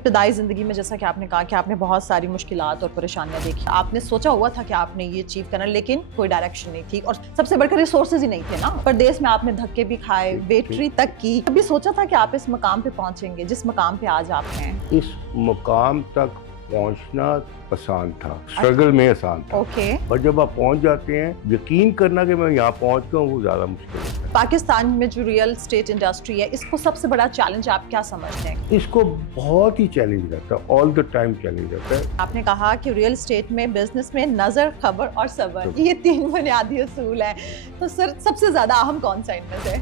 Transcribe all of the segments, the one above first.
इब्तदाई ज़िंदगी में जैसा कि आपने कहा कि आपने बहुत सारी मुश्किलात और परेशानियां देखी, आपने सोचा हुआ था कि आपने ये अचीव करना, लेकिन कोई डायरेक्शन नहीं थी और सबसे बढ़कर रिसोर्सेज ही नहीं थे ना। परदेश में आपने धक्के भी खाए, वेटरी तक की। कभी सोचा था कि आप इस मकाम पे पहुंचेंगे जिस मकाम पे आज आप हैं? इस मुकाम तक पहुंचना आसान था, स्ट्रगल में आसान था। ओके। पर जब आप पहुंच जाते हैं, यकीन करना कि मैं यहाँ पहुंच गया हूँ वो ज्यादा मुश्किल है। पाकिस्तान में जो रियल एस्टेट इंडस्ट्री है, इसको सबसे बड़ा चैलेंज आप क्या समझते हैं? इसको बहुत ही चैलेंज रहता है, ऑल द टाइम चैलेंज रहता है। आपने कहा कि रियल एस्टेट में बिजनेस में नजर, खबर और सबर, ये 3 बुनियादी असूल है। तो सर सबसे ज्यादा अहम कौन सा इनमें से?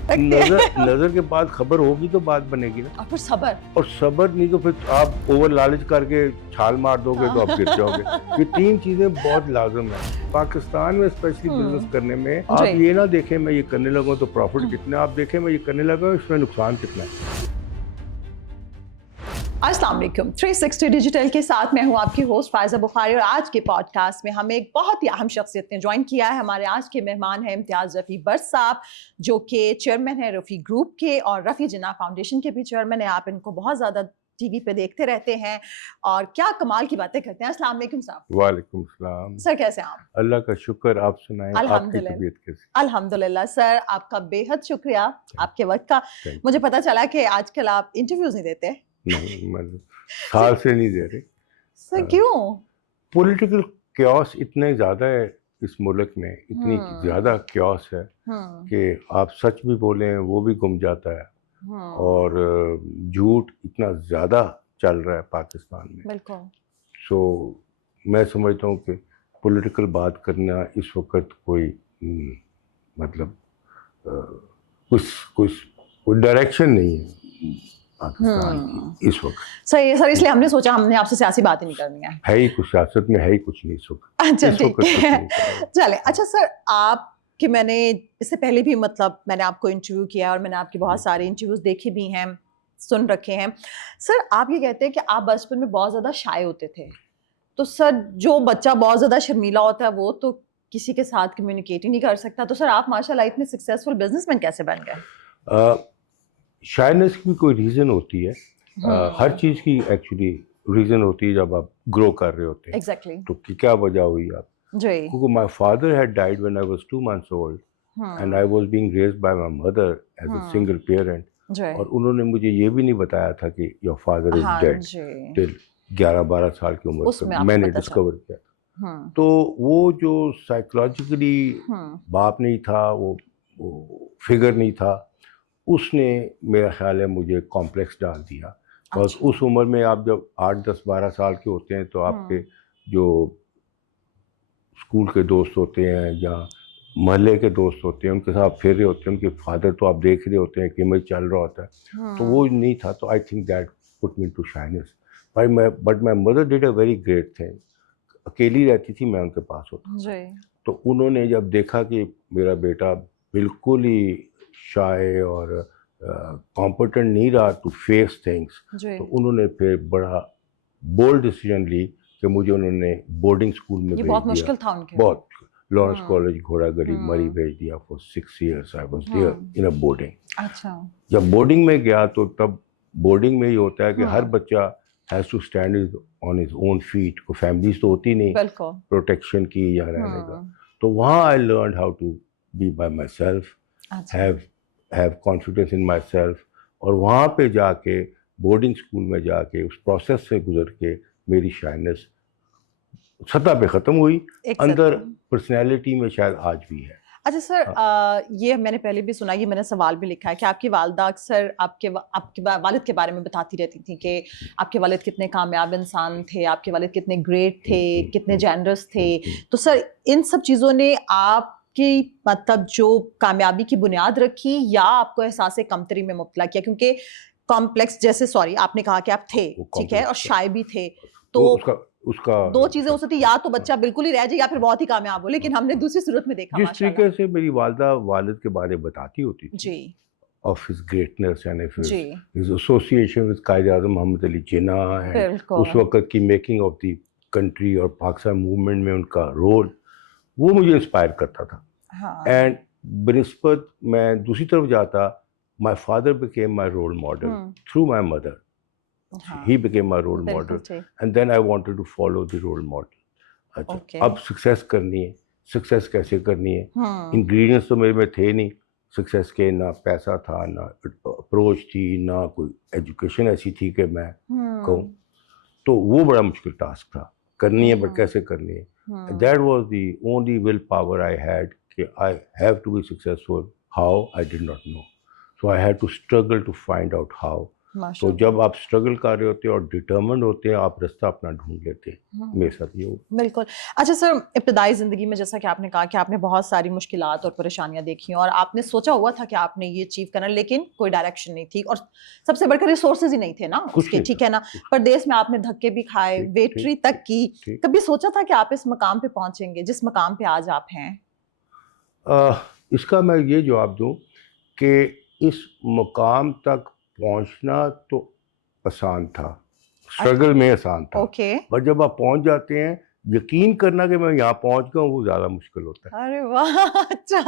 नजर के बाद खबर होगी तो बात बनेगी ना। और फिर सबर। और सबर नहीं तो फिर आप ओवर लालच करके छाल मार दोगे तो आप गिर जाओगे। ये 3 चीजें बहुत लाजम है पाकिस्तान में, स्पेशली बिजनेस करने में। आप ये ना देखें मैं ये करने लगा तो प्रॉफिट कितना, आप देखें मैं ये करने लगा इसमें नुकसान कितना है। अस्सलाम वालेकुम। 360 डिजिटल के साथ मैं हूं आपकी होस्ट फायजा बुखारी और आज के पॉडकास्ट में हमें एक बहुत ही अहम शख्सियत ने ज्वाइन किया है। हमारे आज के मेहमान हैं इम्तियाज रफ़ी बट साहब, जो कि चेयरमैन है रफ़ी ग्रुप के और रफ़ी जिन्ना फाउंडेशन के भी चेयरमैन है। आप इनको बहुत ज़्यादा टीवी पे देखते रहते हैं और क्या कमाल की बातें करते हैं। अस्सलाम वालेकुम साहब। वालेकुम सलाम। सर कैसे हैं आप? अल्लाह का शुक्र, आप सुनाएं आपकी तबीयत कैसी? अल्हम्दुलिल्लाह सर, आपका बेहद शुक्रिया आपके वक्त का। मुझे पता चला कि आजकल आप इंटरव्यूज नहीं देते। नहीं, मतलब साल से नहीं दे रहे। सर क्यों? पॉलिटिकल क्योस इतने ज़्यादा है इस मुल्क में, इतनी ज़्यादा क्योस है कि आप सच भी बोलें वो भी गुम जाता है और झूठ इतना ज़्यादा चल रहा है पाकिस्तान में। बिल्कुल। सो मैं समझता हूँ कि पॉलिटिकल बात करना इस वक्त कोई मतलब कुछ डायरेक्शन नहीं है पाकिस्तान की इस वक्त। सही है सर, इसलिए हमने सोचा हमने आपसे सियासी बात ही नहीं करनी है। ही कुछ सियासत में है ही कुछ नहीं इस वक्त। अच्छा ठीक है, चले। अच्छा सर, आप कि मैंने इससे पहले भी मतलब मैंने आपको इंटरव्यू किया और मैंने आपके बहुत सारे इंटरव्यूज देखे भी हैं, सुन रखे हैं। सर आप ये कहते हैं कि आप बचपन में बहुत ज़्यादा शाय होते थे। तो सर जो बच्चा बहुत ज़्यादा शर्मीला होता है वो तो किसी के साथ कम्युनिकेट ही नहीं कर सकता। तो सर आप माशाल्लाह इतने सक्सेसफुल बिजनेसमैन कैसे बन गए? शायनेस की कोई रीज़न होती है। हर चीज़ की एक्चुअली रीज़न होती है जब आप ग्रो कर रहे होते हैं। एग्जैक्टली। तो क्या वजह हुई आप? जी। क्योंकि my father had died when I was 2 months old and I was being raised by my mother as a single parent. और उन्होंने मुझे ये भी नहीं बताया था कि your father is dead till 11-12 साल की उम्र तक मैंने डिस्कवर किया। तो वो जो साइकोलॉजिकली बाप नहीं था, वो फिगर नहीं था, उसने मेरा ख्याल है मुझे कॉम्प्लेक्स डाल दिया। और उस उम्र में आप जब 8-10-12 साल के होते हैं तो आपके जो स्कूल के दोस्त होते हैं या मोहल्ले के दोस्त होते हैं उनके साथ फिर रहे होते हैं, उनके फादर तो आप देख रहे होते हैं कि मैं चल रहा होता है। तो वो नहीं था। तो I think that put me to shyness. But my mother did a very great thing. अकेली रहती थी, मैं उनके पास होता। तो उन्होंने जब देखा कि मेरा बेटा बिल्कुल ही शाय और कॉम्पिटेंट नहीं रहा टू फेस थिंग्स, तो उन्होंने फिर बड़ा बोल्ड डिसीजन ली कि मुझे उन्होंने बोर्डिंग स्कूल में भेज दिया। बहुत मुश्किल था उनके। बहुत। लॉरेंस कॉलेज घोड़ा गली मरी भेज दिया for 6 years I was there in a boarding. अच्छा। जब बोर्डिंग में गया तो तब बोर्डिंग में ही होता है कि हर बच्चा has to stand on his own feet. को फैमिलीज तो होती नहीं प्रोटेक्शन की या रहने का। तो वहाँ I learn how to be by myself, have confidence in myself. और वहाँ पे जाके बोर्डिंग स्कूल में जाके उस प्रोसेस से गुजर के मेरी शाइनेस सतह पे ख़त्म हुई, अंदर पर्सनैलिटी में शायद आज भी है। अच्छा सर, ये मैंने पहले भी सुना, ये मैंने सवाल भी लिखा है कि आपकी वालिदा अक्सर आपके वालिद के बारे में बताती रहती थी कि आपके वालिद कितने कामयाब इंसान थे, आपके वालिद कितने ग्रेट थे, कितने जेनरस थे। तो सर इन सब चीज़ों ने आपकी मतलब जो कामयाबी की बुनियाद रखी या आपको एहसास कमतरी में मुब्तला किया? क्योंकि कॉम्प्लेक्स जैसे आपने कहा कि आप थे, ठीक है, और शाय भी थे। तो उसका 2 चीजें हो सकती, या तो बच्चा बिल्कुल ही रह जाए या फिर बहुत ही कामयाब हो। लेकिन हमने दूसरी सूरत में देखा जिस तरीके से मेरी वालिदा वालिद के बारे में बताती होती थी, जी, of his greatness and of his association with कायद आज़म मोहम्मद अली जिन्ना है, उस वक़्त की मेकिंग ऑफ द कंट्री और पाकिस्तान मूवमेंट में उनका रोल, वो मुझे इंस्पायर करता था। एंड बनिस्बत मैं दूसरी तरफ जाता, my father became my role model through my mother. हाँ, he became my role बिल्कुल model, ठीक। and then I wanted to follow the role model. अच्छा, ओके। अब सक्सेस करनी है, सक्सेस कैसे करनी है, हम्म। इंग्रेडिएंट्स तो मेरे में थे नहीं सक्सेस के, ना पैसा था, ना अप्रोच थी, ना कोई एजुकेशन ऐसी थी कि मैं कहूँ, तो वो बड़ा मुश्किल टास्क था, करनी है बट कैसे करनी है. That was the only will power I had कि I have to be successful. How I did not know, so I had to struggle to find out how. तो जब आप स्ट्रगल कर रहे होते हैं और डिटर्मिन्ड होते हैं, आप रास्ता अपना ढूंढ लेते हैं. मेरे साथ ये हो. बिल्कुल. अच्छा सर, इब्तिदाई ज़िंदगी में जैसा कि आपने कहा कि आपने बहुत सारी मुश्किलात और परेशानियां देखी और आपने सोचा हुआ था कि आपने ये अचीव करना, लेकिन कोई डायरेक्शन नहीं थी और सबसे बढ़कर रिसोर्सेज ही नहीं थे ना उसके, ठीक है ना. परदेश में आपने धक्के भी खाए, वेटरी तक की. कभी सोचा था कि आप इस मकाम पे पहुंचेंगे जिस मकाम पे आज आप हैं? इसका मैं ये जवाब दूं कि इस मकाम तक पहुंचना तो आसान था, स्ट्रगल में आसान था. पर जब आप पहुंच जाते हैं, यकीन करना कि मैं यहाँ पहुंच गया हूँ वो ज्यादा मुश्किल होता है. अरे वाह, अच्छा.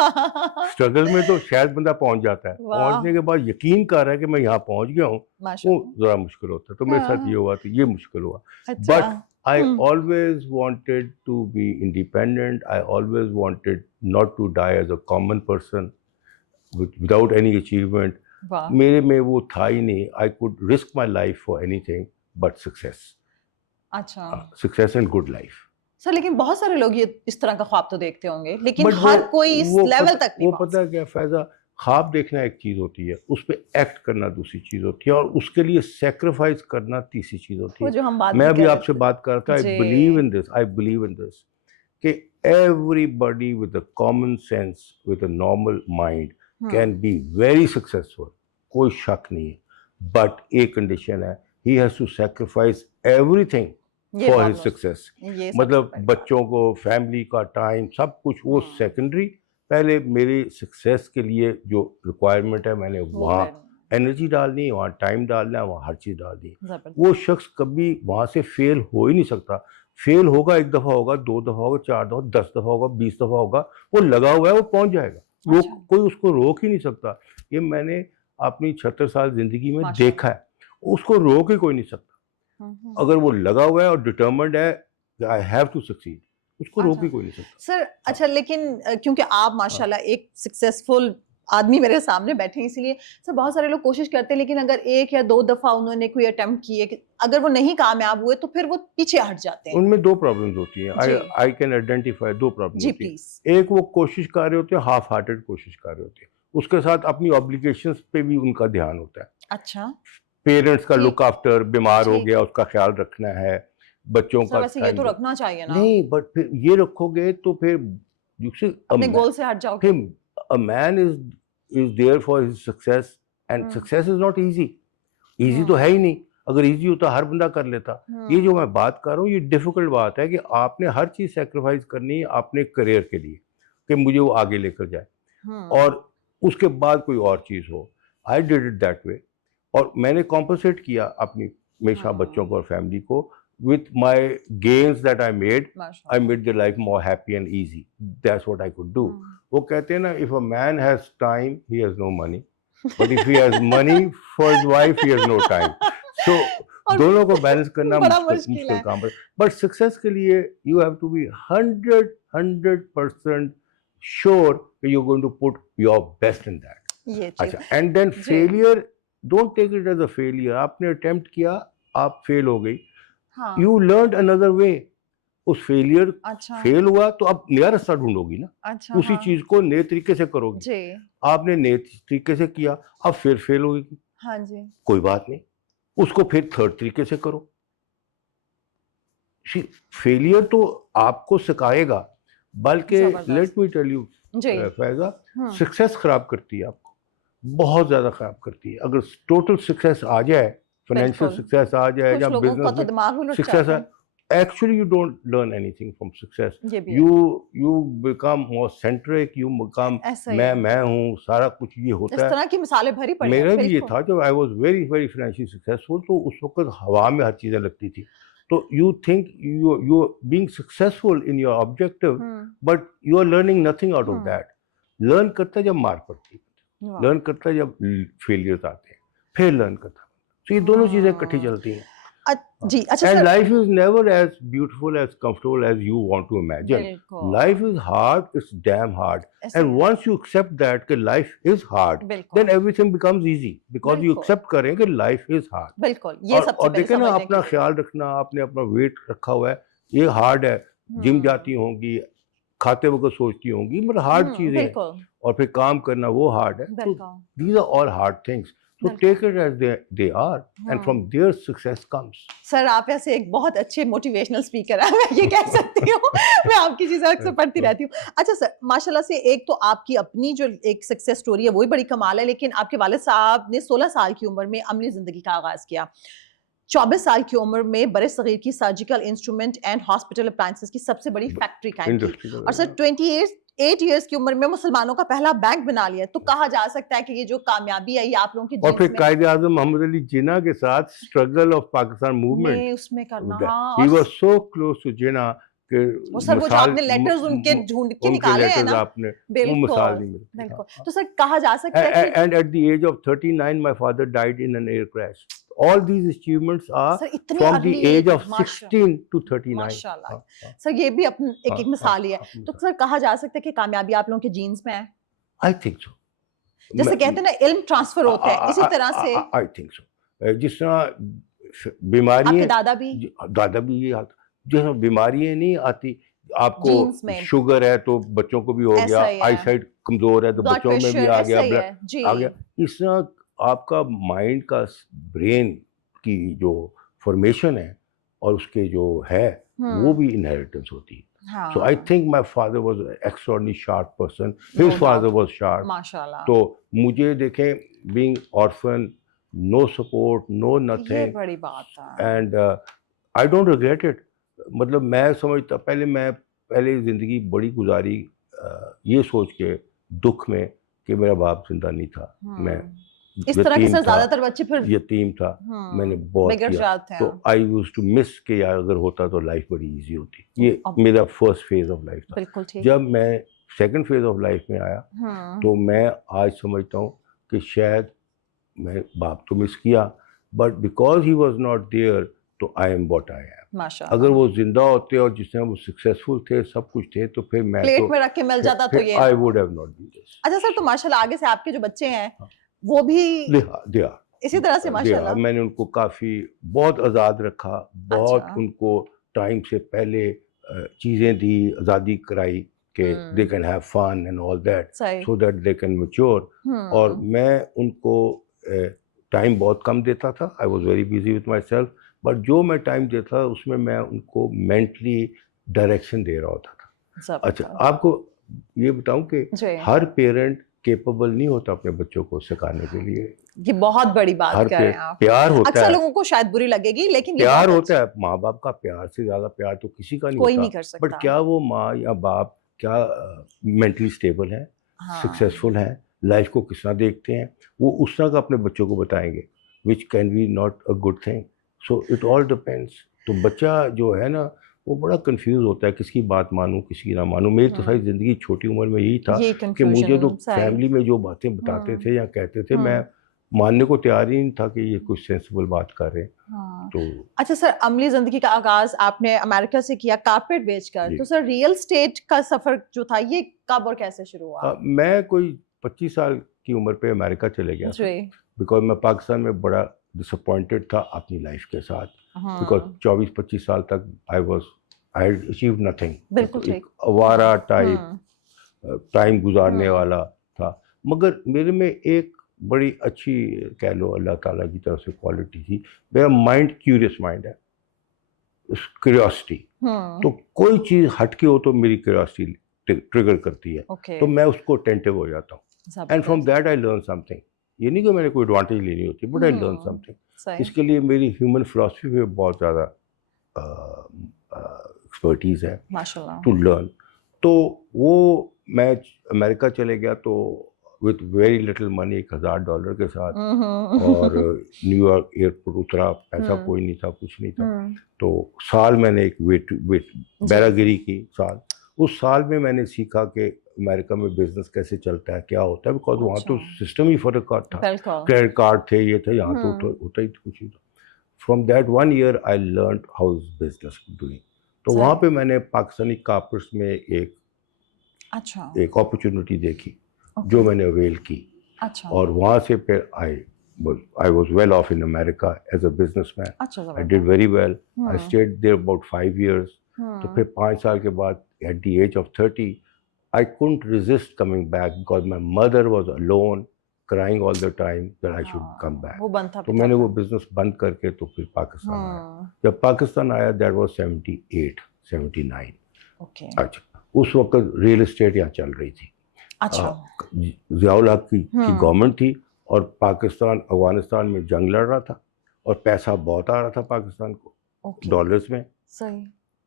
स्ट्रगल में तो शायद बंदा पहुंच जाता है, पहुंचने के बाद यकीन कर रहा है कि मैं यहाँ पहुंच गया हूँ, वो जरा मुश्किल होता है. तो मेरे साथ ये हुआ, तो ये मुश्किल हुआ. But I always wanted to be independent. I always wanted not to die as a common person without any achievement. मेरे में वो था ही नहीं. I could risk my life for anything but success. अच्छा. Success and good life. Sir, लेकिन बहुत सारे लोग ये इस तरह का ख्वाब तो देखते होंगे, लेकिन हर कोई इस लेवल तक नहीं. वो पता है क्या फैजा, ख्वाब देखना एक चीज होती है, उस पर एक्ट करना दूसरी चीज होती है, और उसके लिए सेक्रीफाइस करना तीसरी चीज होती है. मैं अभी आपसे बात कर रहा था, आई बिलीव इन दिस कि everybody with a common sense, with a normal mind can be very successful, कोई शक नहीं है. बट एक कंडीशन है, he has to sacrifice everything for his success. मतलब बच्चों को, फैमिली का टाइम, सब कुछ वो सेकेंडरी. पहले मेरी सक्सेस के लिए जो रिक्वायरमेंट है, मैंने वहाँ एनर्जी डालनी है, वहाँ टाइम डालना है, वहाँ हर चीज़ डालनी है. वो शख्स कभी वहाँ से फेल हो ही नहीं सकता. फेल होगा, एक दफ़ा होगा, 2 दफ़ा होगा, 4 दफ़ा, 10 दफ़ा होगा, 20 दफ़ा होगा, वो लगा हुआ है, वो पहुँच जाएगा. कोई उसको रोक ही नहीं सकता. ये मैंने अपनी 76 साल जिंदगी में देखा है. उसको रोक ही कोई नहीं सकता. अगर वो लगा हुआ है और डिटर्मिन्ड है, आई हैव टू सक्सीड, उसको रोक ही कोई नहीं सकता. सर, अच्छा, लेकिन क्योंकि आप माशाल्लाह एक सक्सेसफुल आदमी मेरे सामने बैठे हैं, इसलिए सर बहुत सारे लोग कोशिश करते हैं, लेकिन अगर 1 या 2 दफा उन्होंने कोई अटेम्प्ट किए, अगर वो नहीं कामयाब हुए तो फिर वो पीछे हट जाते हैं. उनमें 2 प्रॉब्लम्स होती हैं. आई कैन आइडेंटिफाई 2 प्रॉब्लम्स होती हैं. एक, वो कोशिश कर रहे होते हैं, हाफ हार्टेड कोशिश कर रहे होते हैं, उसके साथ अपनी ऑब्लिगेशंस पे भी उनका ध्यान होता है. अच्छा. पेरेंट्स का लुक आफ्टर, बीमार हो गया उसका ख्याल रखना है, बच्चों का. वैसे ये तो रखना चाहिए ना. नहीं, बट फिर ये रखोगे तो फिर अपने गोल से हट जाओगे. A man is there for his success, and success is not easy. Easy तो है ही नहीं. अगर easy होता हर बंदा कर लेता. ये जो मैं बात कर रहा हूँ, ये डिफिकल्ट बात है कि आपने हर चीज सेक्रीफाइस करनी है अपने करियर के लिए कि मुझे वो आगे लेकर जाए, और उसके बाद कोई और चीज हो. I did it that way, और मैंने कॉम्पनसेट किया अपनी हमेशा बच्चों को और फैमिली को with my gains that I made their life more happy and easy. That's what I could do. वो कहते हैं ना, if a man has time, he has no money, but if he has money for his wife, he has no time. So दोनों को balance करना मुश्किल काम है. But success के लिए you have to be 100% sure that you're going to put your best in that. अच्छा, and then failure, don't take it as a failure. आपने attempt किया, आप फेल हो गई. You learned another way. उस failure, fail हुआ तो अब नया रास्ता ढूंढोगी ना. उसी चीज को नए तरीके से करोगी. आपने नए तरीके से किया, अब फिर फेल होगी. हाँ जी. कोई बात नहीं, उसको फिर थर्ड तरीके से करो. फेलियर तो आपको सिखाएगा, बल्कि लेट मी टेल यू फैजा, सक्सेस खराब करती है आपको, बहुत ज्यादा खराब करती है. अगर टोटल सक्सेस आ जाए, फाइनेंशियल सक्सेस आ जाए या बिजनेस सक्सेस है, actually you don't learn anything from success. You become more centric, you become मैं हूँ, सारा कुछ ये होता है. इस तरह की मिसालें भरी पड़ी हैं. मेरा भी ये था जब I was very financially successful, तो उस वक्त हवा में हर चीजें लगती थी. तो you think you being successful in your objective, but you are learning nothing out of that. Learn करता जब मार पड़ती है, लर्न करता जब फेलियर्स आते हैं, फिर लर्न करता. तो ये दोनों चीजें इकट्ठी चलती हैं। जी अच्छा And sir, life is never as beautiful, as comfortable as you want to imagine. बिल्कुल Life is hard, it's damn hard. ऐसे And he once you accept that कि life is hard, है, then बिल्कुल everything becomes easy because you बिल्कुल accept करें कि life is hard. बिल्कुल, ये सबसे और पहले देखें ना, समझने अपना की ख्याल रखना, आपने अपना वेट रखा हुआ है, ये हार्ड है। जिम जाती होंगी, खाते वक्त सोचती होंगी, मतलब हार्ड चीजें हैं। बिल्कुल और फिर काम करना वो हार्ड है। तो बिल्कुल these are all hard things. So बिल्कुल। take it as they are, and from there success comes. Sir आप ऐसे एक बहुत अच्छे मोटिवेशनल स्पीकर हैं, मैं ये कह सकती हूँ। मैं आपकी चीजें अक्सर पढ़ती रहती हूँ। अच्छा सर, माशाल्लाह से एक तो आपकी अपनी जो एक सक्सेस स्टोरी है वो ही बड़ी कमाल है, लेकिन आपके वालिद साहब ने 16 साल की उम्र में अमली जिंदगी का आगाज किया। 24 साल की उम्र में बड़े सगीर की surgical instrument and hospital appliances की सबसे बड़ी फैक्ट्री कायम की, और सर 28 इयर्स की उम्र में मुसलमानों का पहला बैंक बना लिया। तो कहा जा सकता है कि ये जो कामयाबी है ये आप लोगों की और फिर जीन्स में कायदे आजम मोहम्मद अली जिन्ना के साथ स्ट्रगल ऑफ पाकिस्तान मूवमेंट, उसमें करना, he हाँ, was so close to जिन्ना कि वो सर वो जो आपने लेटर्स उनके ढूंढ के निकाले हैं ना, आपने वो मिसाल नहीं मिलती। बिल्कुल। तो सर कहा जा सकता है कि And at the age of 39 my father died in an air crash. All these achievements are sir इतनी from the early age of माशा- 16 to 39. माशाल्लाह। सर ये भी अपनी एक मिसाल ही है। तो सर कहा जा सकता है कि कामयाबी आप लोगों के जीन्स में है, I think so. जैसे कहते हैं ना इल्म ट्रांसफर होता है, इसी तरह से I think so. जिस तरह बीमारियां, आपके दादा भी ये हाथ, जो बीमारियां नहीं आती आपको, जीन्स में शुगर है तो बच्चों को भी हो गया, आईसाइट कमजोर है तो ब्लड बच्चों में भी आ गया, जी आ गया। इस तरह आपका माइंड का, ब्रेन की जो फॉर्मेशन है और उसके जो है वो भी इनहेरिटेंस होती है। So I think my father was an extraordinarily sharp person. His father was sharp. माशाल्लाह। तो मुझे देखें, being orphan, no support, no nothing. ये बड़ी बात है। And I don't regret it. मतलब मैं समझता, पहले ज़िंदगी बड़ी गुजारी ये सोच के दुख में कि मेरा बाप जिंदा नहीं था, मैं इस तरह के सर ज्यादातर बच्चे फिर यतीम था, मैंने बहुत किया। तो आई यूज्ड टू मिस कि यार अगर होता तो लाइफ बड़ी इजी होती। ये मेरा फर्स्ट फेज ऑफ लाइफ था। जब मैं सेकंड फेज ऑफ लाइफ में आया तो मैं आज समझता हूँ कि शायद मैं बाप तो मिस किया, but because he was not there तो I am what I am. अगर वो जिंदा होते और जिसमें वो सक्सेसफुल थे, सब कुछ थे, तो फिर मैं प्लेट में रख के मिल जाता तो ये I would have not been this. अच्छा सर, तो माशाल्लाह आगे से आपके जो बच्चे हैं वो भी इसी तरह से माशाल्लाह, मैंने उनको काफी बहुत आजाद रखा, बहुत उनको टाइम से पहले चीजें दी, आजादी कराई कि they can have fun and all that so that they can mature. और मैं उनको टाइम बहुत कम देता था, I was very busy with myself, but जो मैं टाइम देता था उसमें मैं उनको मेंटली डायरेक्शन दे रहा होता था। अच्छा, आपको ये बताऊं कि हर पेरेंट केपेबल नहीं होता अपने बच्चों को सिखाने के लिए। ये बहुत बड़ी बात कह रहे हैं आप। प्यार होता है, अक्सर लोगों को शायद बुरी लगेगी, लेकिन प्यार होता है। माँ बाप का प्यार से ज्यादा प्यार तो किसी का नहीं कोई होता। नहीं कर सकता। बट क्या वो माँ या बाप क्या मेंटली स्टेबल है, सक्सेसफुल है, लाइफ को किस तरह देखते हैं, वो उस तरह का अपने बच्चों को बताएंगे, which can be not a good thing. So it all depends. तो बच्चा जो है ना वो बड़ा कंफ्यूज होता है, किसकी बात मानूं किसकी ना मानूं। मेरी तो सारी जिंदगी छोटी उम्र में यही था कि मुझे तो फैमिली में जो बातें बताते थे या कहते थे, मैं मानने को तैयार ही नहीं था कि ये कुछ सेंसिबल बात कर रहे हैं। तो अच्छा सर, अमली जिंदगी का आगाज आपने अमेरिका से किया कारपेट बेचकर, तो सर रियल स्टेट का सफर जो था ये कब और कैसे शुरू हुआ? मैं कोई 25 साल की उम्र पे अमेरिका चले गया, बिकॉज मैं पाकिस्तान में बड़ा डिसअपॉइंटेड था अपनी लाइफ के साथ, बिकॉज 24-25 साल तक आई हैड अचीव्ड नथिंग, बिल्कुल अवारा टाइम गुजारने वाला था। मगर मेरे में एक बड़ी अच्छी, कह लो अल्लाह ताला की तरफ से क्वालिटी थी, मेरा माइंड क्यूरियस माइंड है, क्यूरियोसिटी। तो कोई चीज़ हटके हो तो मेरी क्यूरियोसिटी ट्रिगर करती है, तो मैं उसको अटेंटिव हो जाता हूँ, and from that I learn something. ये नहीं कि मैंने कोई एडवांटेज लेनी होती, बट आई लर्न समथिंग। इसके लिए मेरी ह्यूमन फिलॉसफी में बहुत ज़्यादा एक्सपर्टीज़ है टू लर्न। तो वो मैं अमेरिका चले गया तो विथ वेरी लिटिल मनी, $1000 के साथ, और न्यूयॉर्क एयरपोर्ट उतरा, पैसा कोई नहीं था, कुछ नहीं था। तो साल मैंने एक बैरागिरी की साल, उस साल में मैंने सीखा कि अमेरिका में बिजनेस कैसे चलता है, क्या होता है, बिकॉज वहाँ तो सिस्टम ही फर्क था, क्रेडिट कार्ड थे, ये था, यहाँ तो होता ही कुछ नहीं था। From that 1 year I learn how is business doing. तो वहाँ पे मैंने पाकिस्तानी कार्पर्स में एक अपॉर्चुनिटी देखी जो मैंने अवेल की। और वहाँ से फिर I was well off in America as a businessman. I did very well. I stayed there about 5 years. तो फिर 5 साल के बाद at the age of 30, I couldn't resist coming back because my mother was alone, crying all the time that I should come back. तो मैंने वो business बंद करके तो फिर पाकिस्तान आया। जब पाकिस्तान आया that was 78, 79. अच्छा, उस वक्त रियल एस्टेट यहाँ चल रही थी। ज़ियाउल हक की गवर्नमेंट थी और पाकिस्तान अफगानिस्तान में जंग लड़ रहा था और पैसा बहुत आ रहा था पाकिस्तान को डॉलर्स में,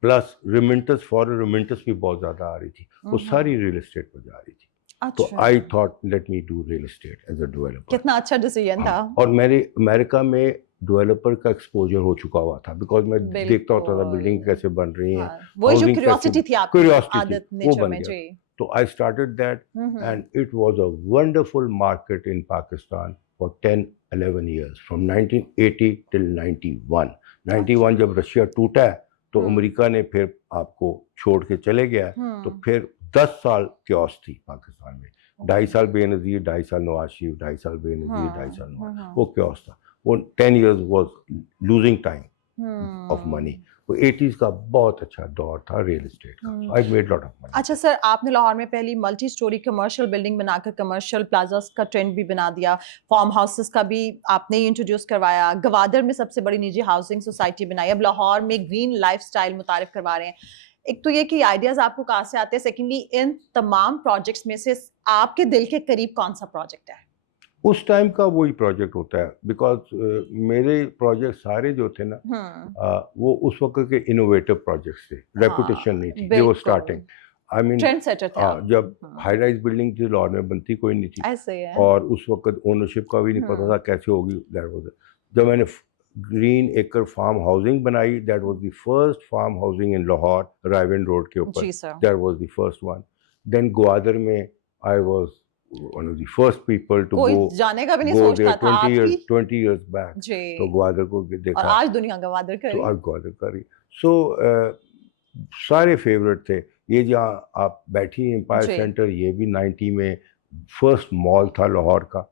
प्लस रिमिटेंस, फॉरेन रिमिटेंस भी बहुत ज़्यादा आ रही थी, वो सारी रियल एस्टेट पर जा रही थी। तो I thought let me do real estate as a developer. कितना अच्छा डिसीजन था। और मेरे अमेरिका में डेवलपर का एक्सपोजर हो चुका हुआ था, बिकॉज मैं देखता होता था बिल्डिंग कैसे बन रही है, वो जो क्यूरियोसिटी थी आपकी, आदत नेचर में जी। So I started that and it was a wonderful market in Pakistan for 10-11 years from 1980 till 91. 91 जब रशिया टूटा तो अमेरिका ने फिर आपको छोड़ के चले गया, तो फिर 10 साल क्योस थी पाकिस्तान में। 2.5 साल बेनज़ीर, 2.5 साल नवाज शरीफ, 2.5 साल बेनज़ीर, 2.5 साल नवाज, वो क्योस था। वो 10 years was losing time of money। वो 80s का बहुत अच्छा दौर था रियल एस्टेट का। I made lot of money. अच्छा सर, आपने लाहौर में पहली मल्टी स्टोरी कमर्शियल बिल्डिंग बनाकर कमर्शियल प्लाजास का ट्रेंड भी बना दिया, फार्म हाउसेस का भी आपने ही इंट्रोड्यूस करवाया, गवादर में सबसे बड़ी निजी हाउसिंग सोसाइटी बनाई, अब लाहौर में ग्रीन लाइफस्टाइल मुतारिफ करवा रहे हैं। एक तो ये कि आइडियाज आपको कहाँ से आते हैं, सेकेंडली इन तमाम प्रोजेक्ट्स में से आपके दिल के करीब कौन सा प्रोजेक्ट है? उस टाइम का वही प्रोजेक्ट होता है, बिकॉज मेरे प्रोजेक्ट सारे जो थे ना, वो उस वक्त के इनोवेटिव प्रोजेक्ट्स थे, रेपुटेशन नहीं थी, वो starting, I mean trend setter थे। जब हाई राइज बिल्डिंग थी लाहौर में, बनती कोई नहीं थी, ऐसे है। और उस वक्त ओनरशिप का भी नहीं पता था कैसे होगी। जब मैंने ग्रीन एकर फार्म हाउसिंग बनाई, that was the first farm housing in Lahore, Raiwind road के ऊपर, that was the first one. Then Gwadar में I was one of the first people to go जाने का भी नहीं सोचता था 20 years back। तो ग्वादर को देखा, और आज दुनिया ग्वादर कर रही, तो आज ग्वादर कर रही। सो सारे फेवरेट थे। ये जहाँ आप बैठी एम्पायर सेंटर, ये भी 90 में फर्स्ट मॉल था लाहौर का।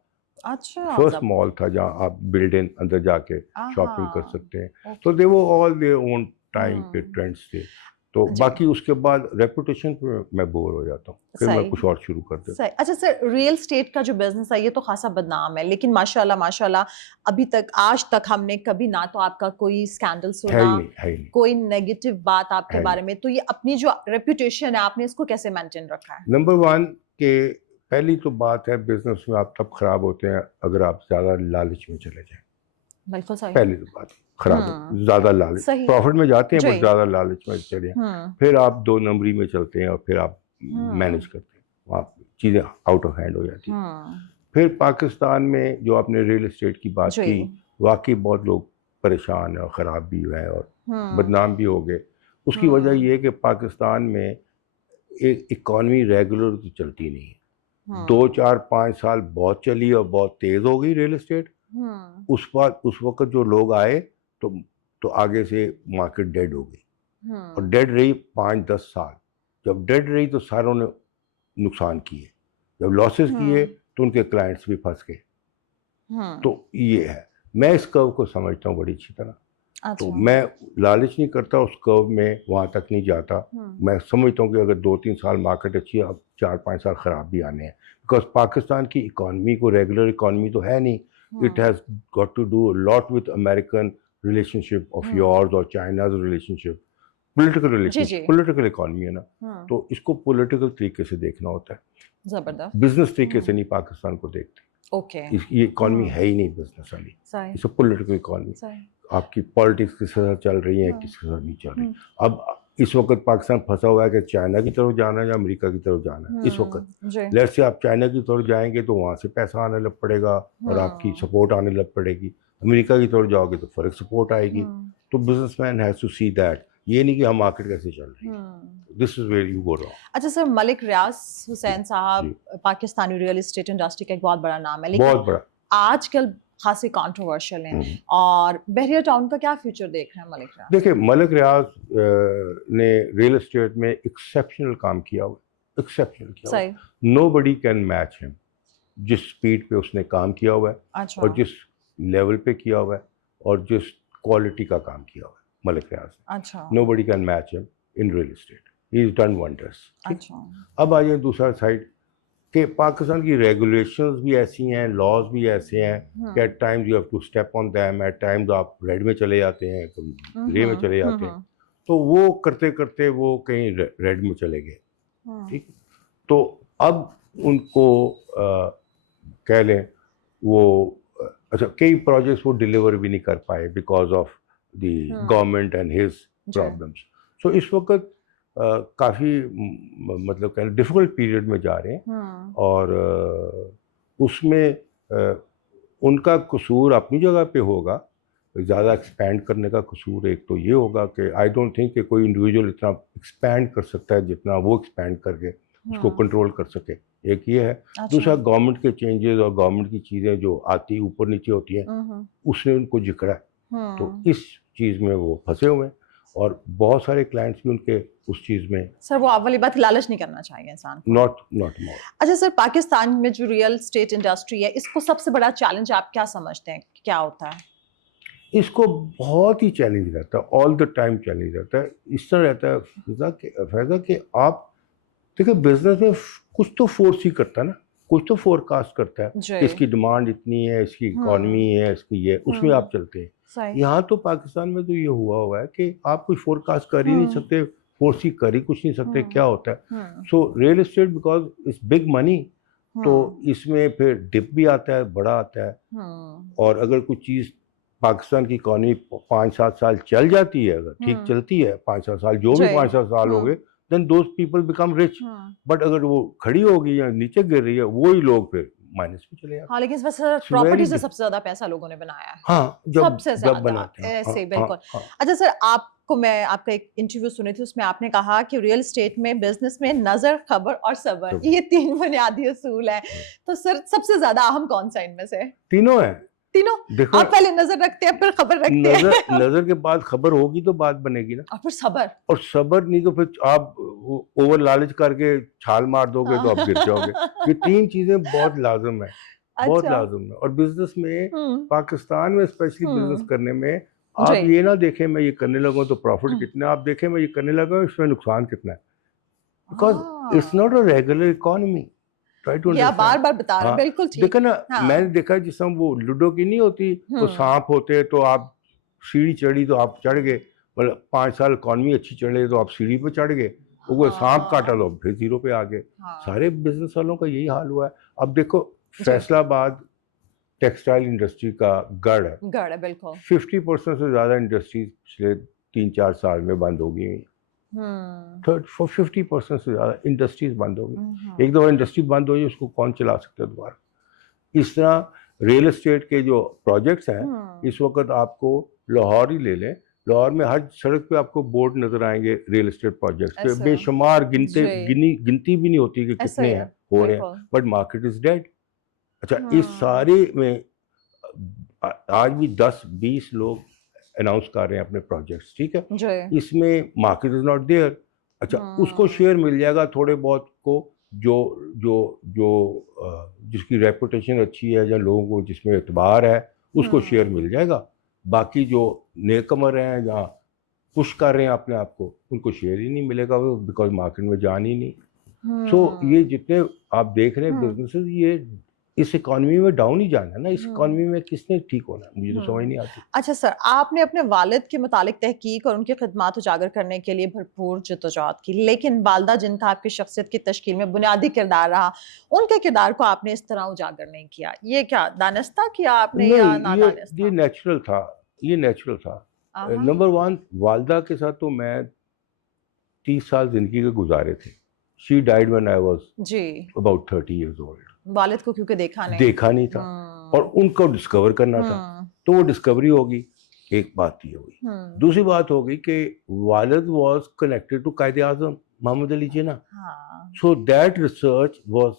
अच्छा, फर्स्ट मॉल था जहाँ आप बिल्डिंग अंदर जाके शॉपिंग कर सकते हैं। तो दे वो ऑल देयर ओन टाइम के ट्रेंड्स थे। तो बाकी उसके बाद रेपुटेशन पे मैं बोर हो जाता हूँ, फिर मैं कुछ और शुरू कर देता हूँ। अच्छा सर, रियल एस्टेट का जो बिजनेस है ये तो खासा बदनाम है, लेकिन माशाल्लाह माशाल्लाह अभी तक, आज तक हमने कभी ना तो आपका कोई स्कैंडल सुना, है नहीं। कोई नेगेटिव बात आपके बारे में। तो ये अपनी जो रेपुटेशन है आपने इसको कैसे मेंटेन रखा है? नंबर 1 के पहली तो बात है, बिजनेस में आप तब खराब होते हैं अगर आप ज्यादा लालच में चले जाएं। बिल्कुल सही। पहली तो बात खराब, ज्यादा लालच, प्रॉफिट में जाते हैं पर ज्यादा लालच में चले, फिर आप 2 नंबरी में चलते हैं और फिर आप मैनेज करते हैं, वहाँ चीजें आउट ऑफ हैंड हो जाती हैं। फिर पाकिस्तान में जो आपने रियल एस्टेट की बात की, वाकई बहुत लोग परेशान है और ख़राब भी हुए और बदनाम भी हो गए। उसकी वजह ये है कि पाकिस्तान में एक इकॉनमी रेगुलर तो चलती नहीं है। 2, 4, 5 साल बहुत चली और बहुत तेज़ हो गई रियल एस्टेट। उस वक्त जो लोग आए तो आगे से मार्केट डेड हो गई और डेड रही 5-10 साल। जब डेड रही तो सारों ने नुकसान किए, जब लॉसेस किए तो उनके क्लाइंट्स भी फंस गए। तो ये है, मैं इस कर्व को समझता हूँ बड़ी अच्छी तरह। तो मैं लालच नहीं करता उस कर्व में, वहाँ तक नहीं जाता। मैं समझता हूँ कि अगर 2-3 साल मार्केट अच्छी है, अब 4-5 साल ख़राब भी आने हैं, बिकॉज पाकिस्तान की इकॉनमी को रेगुलर इकॉनमी तो है नहीं। It has got to do a lot with American relationship of yours or China's relationship, political relationship, political economy है ना। तो इसको political तरीके से देखना होता है, जबरदस्त, बिजनेस तरीके से नहीं पाकिस्तान को देखते। ये इकॉनमी है ही नहीं बिजनेस वाली, इट्स पॉलिटिकल इकॉनमी। आपकी पॉलिटिक्स किसके साथ चल रही है, किसके साथ नहीं चल रही। अब इस वक्त पाकिस्तान फंसा हुआ है कि चाइना की तरफ जाना है या अमेरिका की तरफ जाना है। इस वक्त लेट्स से आप चाइना की तरफ जाएंगे तो वहाँ से पैसा आने लग पड़ेगा और आपकी सपोर्ट आने लग पड़ेगी। अमेरिका की तरफ जाओगे तो फर्क सपोर्ट आएगी। तो businessman has to see that ये नहीं कि हम मार्केट कैसे चल रही है, this is where you go wrong. अच्छा सर, मलिक रियाज हुसैन साहब पाकिस्तानी रियल एस्टेट इंडस्ट्री का एक बहुत बड़ा नाम है, लेकिन बहुत बड़ा आजकल खासी कंट्रोवर्शियल हैं, और बहरिया टाउन का क्या फ्यूचर देख रहे हैं मलिक रियाज? देखिए, मलिक रियाज ने रियल एस्टेट में एक्सेप्शनल काम किया हुआ, एक्सेप्शनल किया हुआ, नोबडी कैन मैच हिम। जिस स्पीड पे उसने काम किया हुआ है, अच्छा, और जिस लेवल पे किया हुआ है, और जिस क्वालिटी का काम किया हुआ है मलिक रियाज ने, अच्छा, nobody can match him in real estate, he is done wonders. अच्छा, अब आ जाए दूसरा साइड कि पाकिस्तान की रेगुलेशंस भी ऐसी हैं, लॉज भी ऐसे हैं कि at times you have to step on them, at times आप रेड में चले जाते हैं, कभी ग्रे में चले जाते हैं, तो वो करते करते वो कहीं रेड में चले गए, ठीक। तो अब उनको कह लें वो अच्छा, कई प्रोजेक्ट्स वो डिलीवर भी नहीं कर पाए because of the government and his problems. So इस वक्त काफ़ी मतलब कह डिफ़िकल्ट पीरियड में जा रहे हैं, और उसमें उनका कसूर अपनी जगह पे होगा, ज़्यादा एक्सपैंड करने का कसूर एक तो ये होगा कि आई डोंट थिंक कि कोई इंडिविजुअल इतना एक्सपैंड कर सकता है जितना वो एक्सपैंड करके उसको कंट्रोल कर सके, एक ये है। अच्छा, दूसरा, गवर्नमेंट के चेंजेस और गवर्नमेंट की चीज़ें जो आती ऊपर नीचे होती हैं, उसने उनको जिकड़ा है, तो इस चीज़ में वो फंसे हुए हैं, और बहुत सारे क्लाइंट्स भी उनके उस चीज़ में। सर वो वाली बात, लालच नहीं करना चाहिए इंसान को। Not more. अच्छा सर, पाकिस्तान में जो रियल एस्टेट इंडस्ट्री है, इसको सबसे बड़ा चैलेंज आप क्या समझते हैं, क्या होता है? इसको बहुत ही चैलेंज रहता है, ऑल द टाइम चैलेंज रहता है। इस तरह रहता है फैज़ा कि आप देखिए, बिजनेस में कुछ तो फोर्स ही करता है ना, कुछ तो फोरकास्ट करता है, इसकी डिमांड इतनी है, इसकी इकोनॉमी है, इसकी ये, उसमें आप चलते हैं। यहाँ तो पाकिस्तान में तो ये हुआ है कि आप कुछ फोरकास्ट कर ही नहीं सकते, फोर्स ही कर ही कुछ नहीं सकते, क्या होता है। So real estate because it's big money, तो इसमें फिर डिप भी आता है, बड़ा आता है, और अगर कुछ चीज़ पाकिस्तान की इकोनॉमी 5-7 साल चल जाती है, अगर ठीक चलती है 5-7 साल, जो भी 5-7 साल हो गए, then those people become rich, but अगर वो खड़ी होगी या नीचे गिर रही है, वो ही लोग फिर माइनस में चले जाते हैं। हाँ, लेकिन इस वजह से प्रॉपर्टी से सबसे ज्यादा पैसा लोगों ने बनाया है। हाँ, सबसे ज्यादा बनाते हैं ऐसे, बिल्कुल। अच्छा सर, आपको मैं आपका एक इंटरव्यू सुनी थी, उसमें आपने कहा कि रियल एस्टेट में, बिजनेस में नजर, खबर और सबर, ये 3 बुनियादी असूल है। तो सर सबसे ज्यादा अहम कौन सा इनमें से? तीनों है। तीनों? देखो, आप पहले नजर रखते हैं, फिर खबर रखते हैं। नजर के बाद खबर होगी तो बात बनेगी ना, और फिर सबर, और सबर नहीं तो फिर आप ओवर लालच करके छाल मार दोगे तो आप गिर जाओगे। ये 3 चीजें बहुत लाजम है, बहुत लाजम है। और बिजनेस में, पाकिस्तान में स्पेशली बिजनेस करने में, आप ये ना देखें मैं ये करने लगा तो प्रॉफिट कितना, आप देखें मैं ये करने लगा इसमें नुकसान कितना है, because it's not a regular economy. बार-बार बता रहा, बिल्कुल ठीक। देखा ना, मैंने देखा जिस समय वो लूडो की नहीं होती, वो सांप होते, तो आप सीढ़ी चढ़ी तो आप चढ़ गए, मतलब 5 साल इकोनॉमी अच्छी चढ़े तो आप सीढ़ी पे चढ़ गए, वो सांप काटा लो फिर 0 पे आ गए। सारे बिजनेस वालों का यही हाल हुआ है। अब देखो, फैसलाबाद टेक्सटाइल इंडस्ट्री का गढ़ है, बिल्कुल। 50% से ज्यादा इंडस्ट्रीज पिछले 3-4 साल में बंद हो गई। 50% से ज़्यादा इंडस्ट्रीज बंद हो गई। एक दफ़ा इंडस्ट्री बंद हो जाए, उसको कौन चला सकता है दोबारा। इस तरह रियल एस्टेट के जो प्रोजेक्ट्स हैं, इस वक्त आपको लाहौर ही ले लें, लाहौर में हर सड़क पे आपको बोर्ड नजर आएंगे रियल एस्टेट प्रोजेक्ट्स पे, बेशुमार, गिनती भी नहीं होती कि कितने हैं, हो रहे हैं, बट मार्केट इज डेड। अच्छा, इस सारे में आज भी 10-20 लोग अनाउंस कर रहे हैं अपने प्रोजेक्ट्स, ठीक है, इसमें मार्केट इज नॉट देयर। अच्छा, उसको शेयर मिल जाएगा थोड़े बहुत को, जो जो जो जिसकी रेपुटेशन अच्छी है, या लोगों को जिसमें एतबार है, उसको शेयर मिल जाएगा। बाकी जो नेकमर हैं या पुश कर रहे हैं अपने आप को, उनको शेयर ही नहीं मिलेगा, बिकॉज मार्केट में जान ही नहीं। सो ये जितने आप देख रहे हैं बिजनेसेस, ये इस इकोनॉमी में डाउन ही जाना है ना, इस इकोनॉमी में किसने ठीक होना है, मुझे तो समझ नहीं आती। अच्छा सर, आपने अपने वालिद के मुतालिक तहकीक और उनकी खिदमात उजागर करने के लिए भरपूर जद्दोजहद की, लेकिन वालदा जिनका आपकी शख्सियत की तश्कील में बुनियादी किरदार रहा, उनके किरदार को आपने इस तरह उजागर नहीं किया। ये क्या दानिस्ता किया आपने या नादानिस्ता? ये नेचुरल था, ये नेचुरल था। नंबर 1, वालदा के साथ तो मैं 30 साल जिंदगी के गुजारे थे। She died when I was about 30 years old। वालिद को क्योंकि देखा नहीं था, और उनको डिस्कवर करना था, तो वो डिस्कवरी होगी। एक बात ये हुई। दूसरी बात हो गई कि वालिद was connected to Quaid-e Azam Mohammad Ali Jinnah, so that research was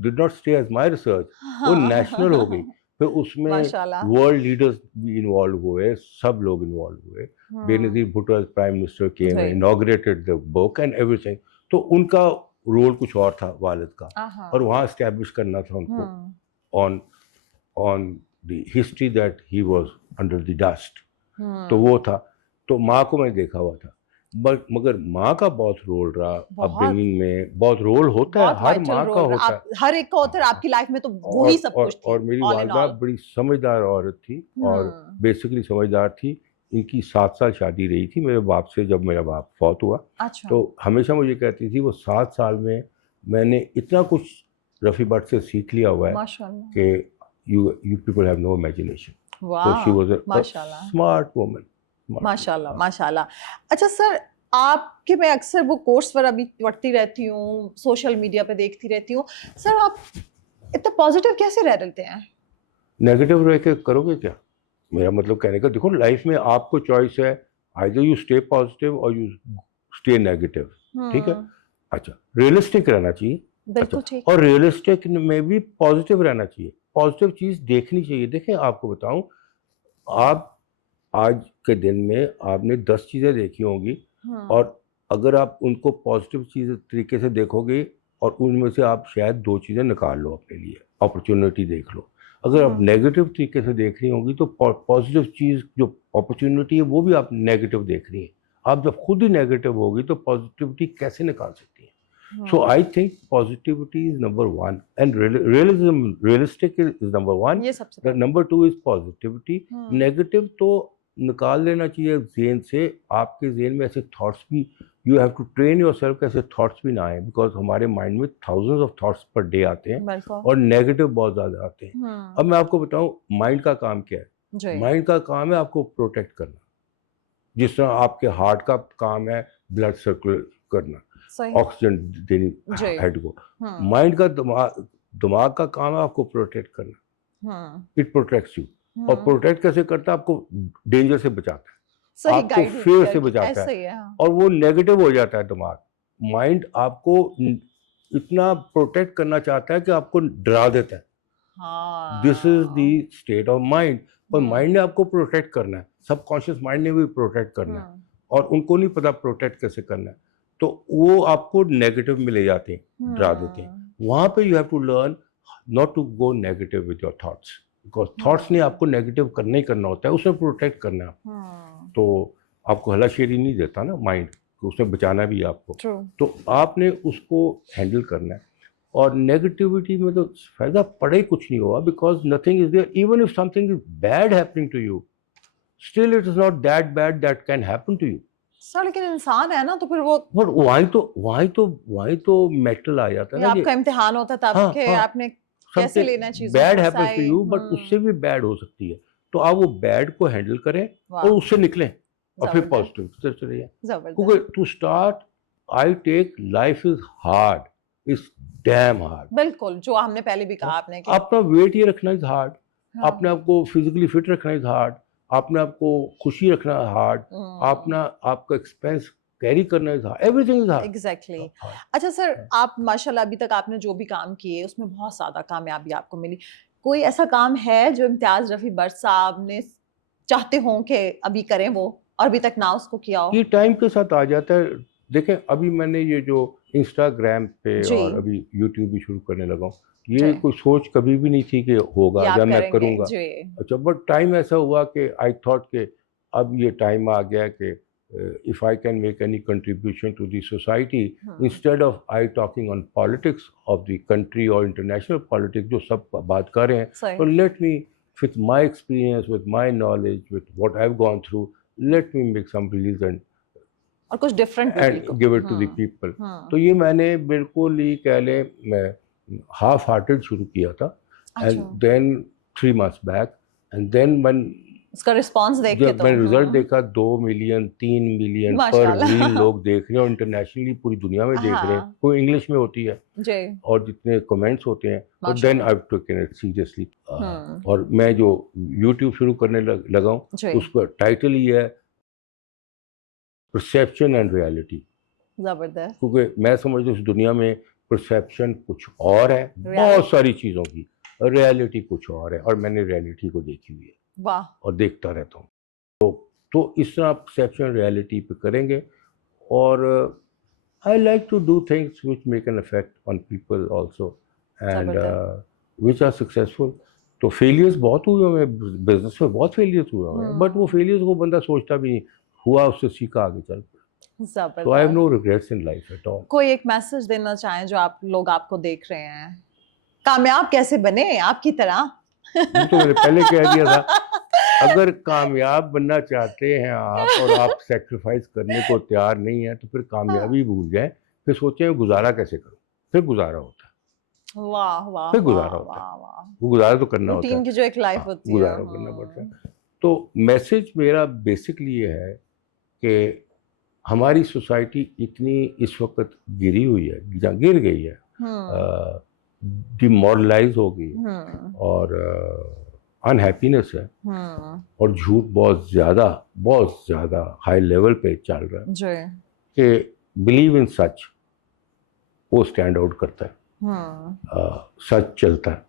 did not stay as my research, वो नेशनल हो गई। फिर उसमें वर्ल्ड लीडर्स भी इन्वॉल्व हुए, सब लोग इन्वॉल्व हुए। Benazir Bhutto as prime minister came, inaugurated the book and everything. तो उनका रोल कुछ और था वालिद का, और वहाँ एस्टेब्लिश करना था उनको on the history that he was under the dust. तो वो था। तो माँ को मैं देखा हुआ था, बट मगर माँ का बहुत रोल रहा अपब्रिंगिंग में। बहुत रोल होता है, हर माँ का होता है, हर एक का होता है आपकी लाइफ में, तो वही सब कुछ थी। और मेरी वालिदा बड़ी समझदार औरत थी, और बेसिकली समझदार थी। इनकी 7 साल शादी रही थी मेरे बाप से, जब मेरा बाप फौत हुआ। अच्छा। तो हमेशा मुझे कहती थी वो 7 साल में मैंने इतना कुछ रफ़ी भट्ट से सीख लिया हुआ है कि you people have no imagination. So she was a smart woman. माशाल्लाह माशाल्लाह। अच्छा सर, आपके मैं अक्सर वो कोर्स पर अभी पढ़ती रहती हूँ, सोशल मीडिया पे देखती रहती हूँ। सर आप इतना पॉजिटिव कैसे रह लेते हैं? नेगेटिव रह के करोगे क्या? मेरा मतलब कहने का, देखो लाइफ में आपको चॉइस है, आइदर यू स्टे पॉजिटिव और यू स्टे नेगेटिव। ठीक है? अच्छा, रियलिस्टिक रहना चाहिए। बिल्कुल ठीक। और रियलिस्टिक में भी पॉजिटिव रहना चाहिए, पॉजिटिव चीज़ देखनी चाहिए। देखें, आपको बताऊं, आप आज के दिन में आपने 10 चीज़ें देखी होंगी, और अगर आप उनको पॉजिटिव चीज़ तरीके से देखोगे, और उनमें से आप शायद 2 चीज़ें निकाल लो अपने लिए, अपॉर्चुनिटी देख लो। अगर आप नेगेटिव तरीके से देख रही होंगी तो पॉजिटिव चीज़ जो अपॉर्चुनिटी है वो भी आप नेगेटिव देख रही हैं। आप जब खुद ही नेगेटिव होगी तो पॉजिटिविटी कैसे निकाल सकती हैं? So I think positivity is number 1, and realistic is number 1. The number 2 is positivity. Negative तो निकाल लेना चाहिए ज़हन से। आपके ज़हन में ऐसे थॉट्स भी, you have to train yourself कैसे थॉट्स भी ना आए, बिकॉज हमारे माइंड में thousands of thoughts per day आते हैं, और नेगेटिव बहुत ज़्यादा आते हैं। अब मैं आपको बताऊँ माइंड का काम क्या है। माइंड का काम है आपको प्रोटेक्ट करना, जिस तरह आपके हार्ट का काम है ब्लड सर्कुलेट करना, ऑक्सीजन देनी हेड को। माइंड का दिमाग का काम है आपको प्रोटेक्ट करना। It protects you. और प्रोटेक्ट कैसे करता है? आपको डेंजर से बचाता है, आपको फेयर से बचाता है, और वो नेगेटिव हो जाता है दिमाग। माइंड आपको इतना प्रोटेक्ट करना चाहता है कि आपको डरा देता है। This is the state of mind. पर माइंड ने आपको प्रोटेक्ट करना है, सबकॉन्शियस माइंड ने भी प्रोटेक्ट करना है, और उनको नहीं पता प्रोटेक्ट कैसे करना है, तो वो आपको नेगेटिव में ले जाते हैं, डरा देते हैं। वहाँ पे you have to learn not to go negative with your thoughts, because thoughts ने आपको नेगेटिव करना ही करना होता है, उसमें प्रोटेक्ट करना है। तो आपको हलाशेरी नहीं देता ना माइंड, उसने बचाना भी आपको। तो आपने उसको हैंडल करना है। और नेगेटिविटी में तो फायदा पड़े कुछ नहीं हुआ, because nothing is there. Even if something is bad happening to you, still it is not that bad that can happen to you. Sir लेकिन इंसान है ना, तो फिर वो वहीं तो मेटल आ जाता है ना। आपका इम्तिहान होता है तब के आपने कैसे लेना चीज़ों को। Bad happens to you, but उससे भी बैड हो सकती है, तो आप वो बैड को हैंडल करें और उससे निकलें, और फिर पॉजिटिव चले जाए। To start, I take life is hard, is damn hard. बिल्कुल, जो हमने पहले भी कहा आपने कि अपना वेट ये रखना इज हार्ड, अपने आप को फिजिकली फिट रखना इज हार्ड, अपने आप को खुशी रखना हार्ड, आपका एक्सपेंस कैरी करना is hard, everything is hard. Exactly. अच्छा सर, आप माशाल्लाह अभी तक आपने जो भी काम किए उसमें बहुत ज़्यादा कामयाबी आपको मिली। कोई ऐसा काम है जो इम्तियाज़ रफ़ी भट्ट साहब ने चाहते हों कि अभी करें वो, और अभी तक ना उसको किया हो? ये टाइम के साथ आ जाता है। देखें, अभी मैंने ये जो इंस्टाग्राम पे और अभी यूट्यूब भी शुरू करने लगा हूँ, ये कोई सोच कभी भी नहीं थी कि होगा या मैं करूँगा। अच्छा, बट टाइम ऐसा हुआ कि आई थॉट कि अब ये टाइम आ गया कि if I can make any contribution to the society, instead of I talking on politics of the country और इंटरनेशनल पॉलिटिक्स जो सब बात कर रहे हैं, तो let me with my experience, with my knowledge, with what I have gone through, let me make some release और कुछ different and give it to the people. तो ये मैंने बिल्कुल ही कह लें, मैं हाफ हार्टेड शुरू किया था, and then 3 months back, and then when उसका रिस्पांस देख के जब तो मैंने रिजल्ट देखा 2 मिलियन 3 मिलियन पर माशाल्लाह। रील लोग देख रहे हैं और इंटरनेशनली पूरी दुनिया में देख रहे हैं, हाँ कोई इंग्लिश में होती है जी और जितने कमेंट्स होते हैं, तो then I taken it seriously. और मैं जो यूट्यूब शुरू करने लगा हूँ, जी उसका टाइटल ही है परसेप्शन एंड रियलिटी, जबरदस्त। क्योंकि मैं समझता हूँ इस दुनिया में परसेप्शन कुछ और है बहुत सारी चीज़ों की, रियलिटी कुछ और है, और मैंने रियलिटी को देखी हुई है वाह। और देखता रहता हूँ। तो इस तरह आप परसेप्शन रियलिटी पे करेंगे, और I like to do things which make an effect on people also and which are successful. तो फेलियर्स बहुत हुए हैं बिजनेस में, बहुत फेलियर्स हुए हैं, बट वो फेलियर्स को बंदा सोचता भी नहीं, हुआ उससे सीखा, आगे चल। So I have no regrets in life at all. कोई एक मैसेज देना चाहें जो आप लोग आपको देख रहे हैं, कामयाब कैसे बने आपकी तरह? ये तो मैंने पहले कह दिया था, अगर कामयाब बनना चाहते हैं आप और आप सेक्रीफाइस करने को तैयार नहीं है, तो फिर कामयाबी भूल जाए, फिर सोचें गुजारा कैसे करूं, फिर गुजारा होता है। वाह वाह, फिर गुजारा होता है, वो गुजारा तो करना होता है, रूटीन की जो एक लाइफ होती है, गुजारा करना पड़ता है। तो मैसेज मेरा बेसिकली ये है कि हमारी सोसाइटी इतनी इस वक्त गिरी हुई है, गिर गई है, डिमोरलाइज हो गई है, और अनहैप्पीनेस है, और झूठ बहुत ज़्यादा हाई लेवल पे चल रहा है कि बिलीव इन सच, वो स्टैंड आउट करता है, सच चलता है,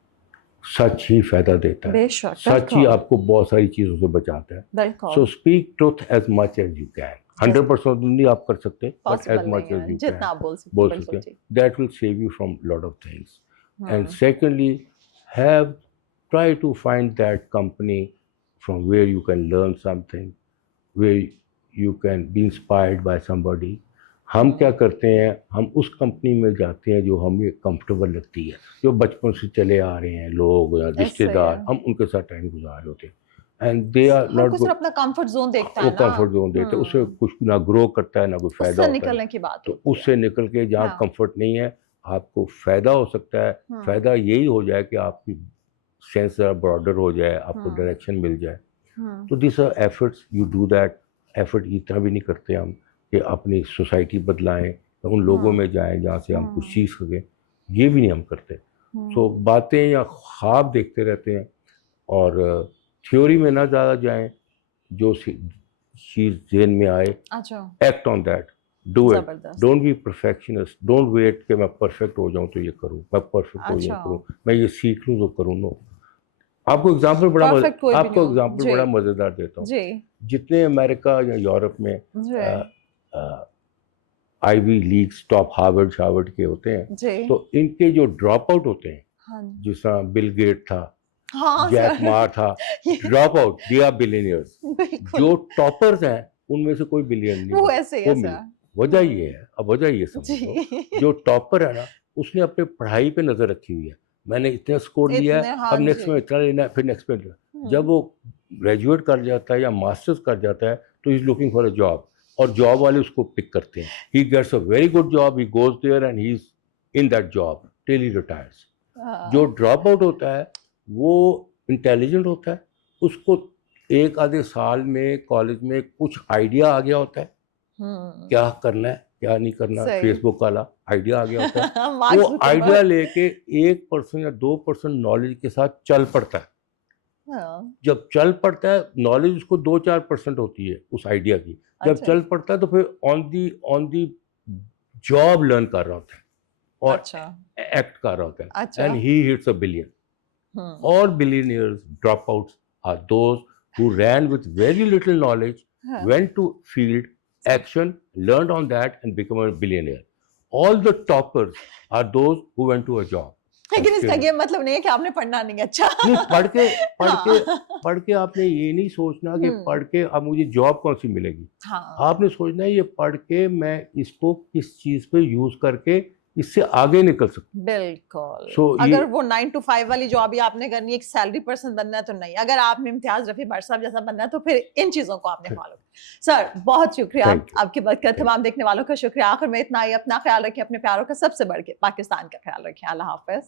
सच ही फायदा देता है, सच ही आपको बहुत सारी चीज़ों से बचाता है। So speak truth as much as you can. 100% नहीं आप कर सकते, but as much as you can बोल सकते हैं, that will save you from lot of things. And secondly, have try to find that company from where you can learn something, where you can be inspired by somebody. हम क्या करते हैं, हम उस company में जाते हैं जो हमें कंफर्टेबल लगती है, जो बचपन से चले आ रहे हैं लोग या रिश्तेदार, हम उनके साथ टाइम गुजार रहे होते हैं, and they are not good. अपना कंफर्ट जोन देखता है ना, कंफर्ट जोन देते हैं, उससे कुछ ना ग्रो करता है ना कोई फायदा होता है, निकलने की बात तो उससे निकल के जहाँ कंफर्ट नहीं है, आपको फायदा हो सकता है। फायदा यही हो जाए कि आपकी सेंस ब्रॉडर हो जाए, आपको डायरेक्शन मिल जाए। तो this are efforts, you do that. Effort इतना भी नहीं करते हम कि अपनी सोसाइटी बदलाएं, तो उन लोगों में जाएं जहाँ से हम कुछ सीख सकें, ये भी नहीं हम करते। सो बातें या ख्वाब देखते रहते हैं, और थ्योरी में ना ज़्यादा जाएं, जो चीज़ जेन में आए, act on that, do it, don't be perfectionist, don't wait कि मैं परफेक्ट हो जाऊं तो ये करूं, मैं परफेक्ट हो जाऊं करूं, मैं ये सीख लूं तो करूं। नो, आपको एग्जांपल बड़ा मजेदार देता हूँ। जितने अमेरिका या यूरोप में आईवी लीग्स, टॉप हार्वर्ड के होते हैं, तो इनके जो ड्रॉप आउट होते हैं, जिस तरह बिल गेट था, जैक मा था, drop out, they are billionaires. जो टॉपर्स हैं उनमें से कोई बिलियन नहीं। वजह ये है, अब वजह ये समझो, जो टॉपर है ना, उसने अपने पढ़ाई पे नजर रखी हुई है, मैंने इतना स्कोर लिया है, अब नेक्स्ट में इतना लेना है, फिर नेक्स्ट में। जब वो ग्रेजुएट कर जाता है या मास्टर्स कर जाता है, तो is looking for a job, और जॉब वाले उसको पिक करते हैं। He gets a very good job, he goes there and he is in that job till he retires. जो ड्रॉप आउट होता है वो इंटेलिजेंट होता है, उसको एक आधे साल में कॉलेज में कुछ आइडिया आ गया होता है, क्या करना है क्या नहीं करना, फेसबुक वाला आइडिया आ गया होता है। वो आइडिया लेके 1% या 2% नॉलेज के साथ चल पड़ता है। जब चल पड़ता है, नॉलेज उसको 2-4% होती है उस आइडिया की। जब चल पड़ता है तो फिर ऑन दी जॉब लर्न कर रहा होता है और एक्ट कर रहा होता है, and he hits a billion. All billionaires dropouts are those who ran with very little knowledge, went to field action, learned on that, and become a billionaire. All the toppers are those who went to a job. लेकिन इसका ये मतलब नहीं है कि आपने पढ़ना नहीं अच्छा। नहीं, पढ़ के आपने ये नहीं सोचना कि पढ़ के अब मुझे जॉब कौन सी मिलेगी। आपने सोचना है ये पढ़ के मैं इसको किस चीज पे यूज करके इससे आगे निकल सकते। बिल्कुल। अगर वो 9 to 5 वाली जॉब ही आपने करनी, एक सैलरी पर्सन बनना है तो नहीं। अगर आपने इम्तियाज रफी भट्ट साहब जैसा बनना है तो फिर इन चीजों को आपने फॉलो। सर बहुत शुक्रिया आपकी बात का। तमाम देखने वालों का शुक्रिया। आखिर में इतना ही, अपना ख्याल रखें, अपने प्यारों का सबसे बढ़ के पाकिस्तान का ख्याल रखें। अल्लाह हाफिज।